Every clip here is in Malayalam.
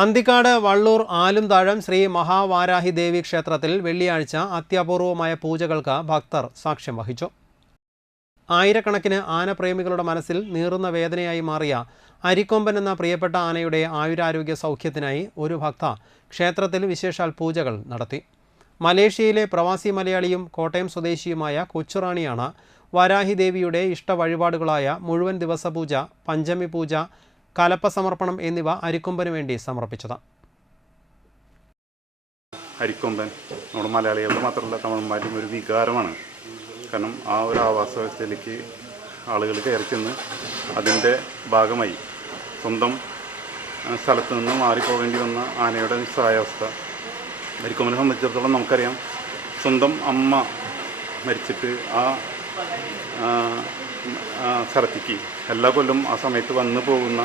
അന്തിക്കാട് വള്ളൂർ ആലുംതാഴം ശ്രീ മഹാവാരാഹി ദേവി ക്ഷേത്രത്തിൽ വെള്ളിയാഴ്ച അത്യപൂർവമായ പൂജകൾക്ക് ഭക്തർ സാക്ഷ്യം വഹിച്ചു. ആയിരക്കണക്കിന് ആനപ്രേമികളുടെ മനസ്സിൽ നീറുന്ന വേദനയായി മാറിയ അരിക്കൊമ്പൻ എന്ന പ്രിയപ്പെട്ട ആനയുടെ ആയുരാരോഗ്യ സൗഖ്യത്തിനായി ഒരു ഭക്ത ക്ഷേത്രത്തിൽ വിശേഷാൽ പൂജകൾ നടത്തി. മലേഷ്യയിലെ പ്രവാസി മലയാളിയും കോട്ടയം സ്വദേശിയുമായ കൊച്ചുറാണിയാണ് വാരാഹി ദേവിയുടെ ഇഷ്ട വഴിപാടുകളായ മുഴുവൻ ദിവസ പൂജ, പഞ്ചമി പൂജ, കലപ്പ സമർപ്പണം എന്നിവ അരിക്കൊമ്പന് വേണ്ടി സമർപ്പിച്ചത്. അരിക്കൊമ്പൻ നമ്മുടെ മലയാളികളുടെ മാത്രമല്ല തമിഴന്മാരും ഒരു വികാരമാണ്. കാരണം ആ ഒരു ആവാസ വ്യവസ്ഥയിലേക്ക് ആളുകൾ കയറി ചെന്ന് അതിൻ്റെ ഭാഗമായി സ്വന്തം സ്ഥലത്ത് നിന്ന് മാറിപ്പോകേണ്ടി വന്ന ആനയുടെ നിസ്സഹായാവസ്ഥ. അരിക്കൊമ്പനെ സംബന്ധിച്ചിടത്തോളം നമുക്കറിയാം, സ്വന്തം അമ്മ മരിച്ചിട്ട് ആ സ്ഥലത്തേക്ക് എല്ലാ കൊല്ലം ആ സമയത്ത് വന്നു പോകുന്ന,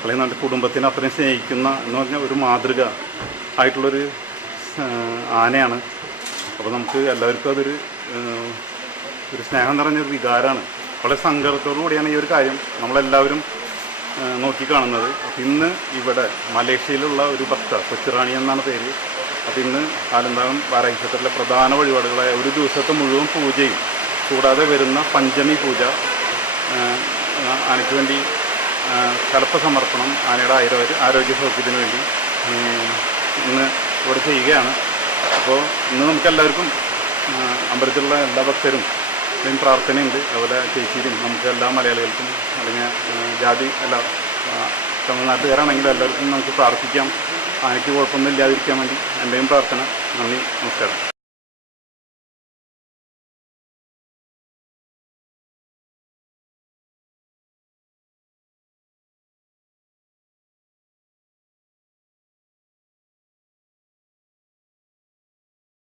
അല്ലെങ്കിൽ നമ്മുടെ കുടുംബത്തിനെ അത്രയും സ്നേഹിക്കുന്ന എന്ന് പറഞ്ഞാൽ ഒരു മാതൃക ആയിട്ടുള്ളൊരു ആനയാണ്. അപ്പോൾ നമുക്ക് എല്ലാവർക്കും അതൊരു സ്നേഹം നിറഞ്ഞൊരു വികാരമാണ്. വളരെ സങ്കടത്തോടു കൂടിയാണ് ഈ ഒരു കാര്യം നമ്മളെല്ലാവരും നോക്കിക്കാണുന്നത്. അപ്പോൾ ഇന്ന് ഇവിടെ മലേഷ്യയിലുള്ള ഒരു ഭക്ത, കൊച്ചുറാണി എന്നാണ് പേര്. അപ്പോൾ ഇന്ന് ആലുംതാഴം വാരാഹി ക്ഷേത്രത്തിലെ പ്രധാന വഴിപാടുകളായ ഒരു ദിവസത്തെ മുഴുവൻ പൂജയും കൂടാതെ വരുന്ന പഞ്ചമി പൂജ, ആനയ്ക്ക് വേണ്ടി കലപ്പ സമർപ്പണം, ആനയുടെ ആരോഗ്യ സൗഖ്യത്തിന് വേണ്ടി ഇന്ന് ഇവിടെ ചെയ്യുകയാണ്. അപ്പോൾ ഇന്ന് നമുക്കെല്ലാവർക്കും അമ്പലത്തിലുള്ള എല്ലാ ഭക്തരും പ്രാർത്ഥനയുണ്ട്. അതുപോലെ ചേച്ചിയിലും നമുക്ക് എല്ലാ മലയാളികൾക്കും അല്ലെങ്കിൽ ജാതി എല്ലാ തമിഴ്നാട്ടുകാരാണെങ്കിലും എല്ലാവർക്കും നമുക്ക് പ്രാർത്ഥിക്കാം, ആനയ്ക്ക് കുഴപ്പമൊന്നും ഇല്ലാതിരിക്കാൻ വേണ്ടി. എൻ്റെയും പ്രാർത്ഥന. നന്ദി, നമസ്കാരം.